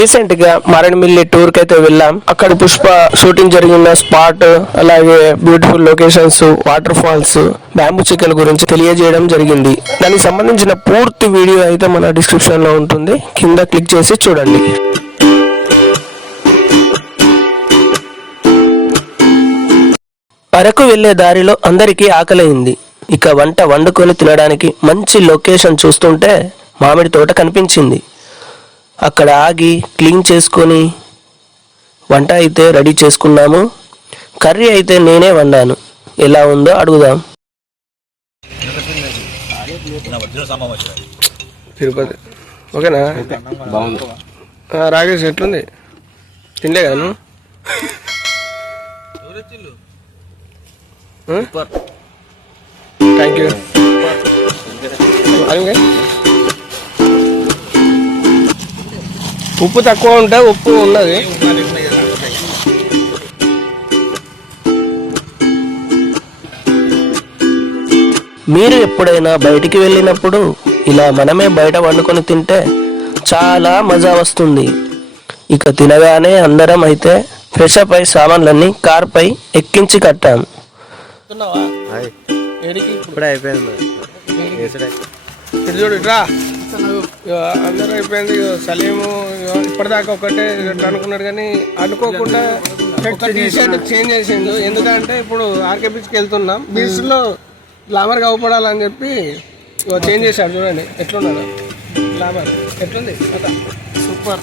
Recent గా Maredumilli tour కి అయితే వెళ్ళాం. అక్కడ పుష్ప షూటింగ్ జరిగిన స్పాట్, అలాగే beautiful locations, water falls, bamboo chicken గురించి తెలియజేయడం జరిగింది. దానికి సంబంధించిన పూర్తి వీడియో అయితే మన డిస్క్రిప్షన్ లో ఉంటుంది, కింద క్లిక్ చేసి చూడండి. అరకు వెళ్లే దారిలో అందరికీ ఆకలైంది. ఇక వంట వండుకొని తినడానికి మంచి లొకేషన్ చూస్తుంటే మామిడి తోట కనిపించింది. అక్కడ ఆగి క్లీన్ చేసుకొని వంట అయితే రెడీ చేసుకున్నాము. కర్రీ అయితే నేనే వండాను. ఎలా ఉందో అడుగుదాం. తిరుపతి ఓకేనా? బాగుంది. రాకేష్ ఎట్లుంది? తినలే కదా నువ్వు? Thank you. ఉప్పు తక్కువ ఉంటే ఉప్పు ఉన్నది. మీరు ఎప్పుడైనా బయటికి వెళ్ళినప్పుడు ఇలా మనమే బయట వండుకొని తింటే చాలా మజా వస్తుంది. ఇక తినగానే అందరం అయితే ఫ్రెష్ అప్ అయి సామాన్లన్నీ కార్పై ఎక్కించి కట్టాము. అందరూ అయిపోయింది. సలీము ఇప్పటిదాకా ఒకటే అనుకున్నాడు, కానీ అనుకోకుండా చేంజ్ చేసిండు. ఎందుకంటే ఇప్పుడు ఆర్కే బీచ్కి వెళ్తున్నాం, బీచ్లో గ్లామర్గా అవపడాలని చెప్పి చేంజ్ చేశాడు. చూడండి ఎట్లున్నాడు గ్లామర్, ఎట్లుంది కదా, సూపర్.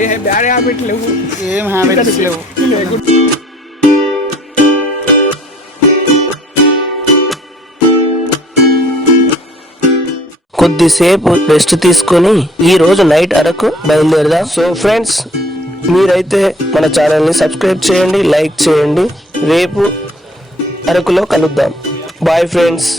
ఏ బ్యాడ్ హ్యాబిట్ లేవు, ఏం హ్యాబిట్స్ లేవు. కొద్దిసేపు రెస్ట్ తీసుకొని ఈ రోజు నైట్ అరకు బయలుదేరదాం. సో ఫ్రెండ్స్, మీరైతే మన ఛానల్ని సబ్స్క్రైబ్ చేయండి, లైక్ చేయండి. రేపు అరకులో కలుద్దాం. Bye friends.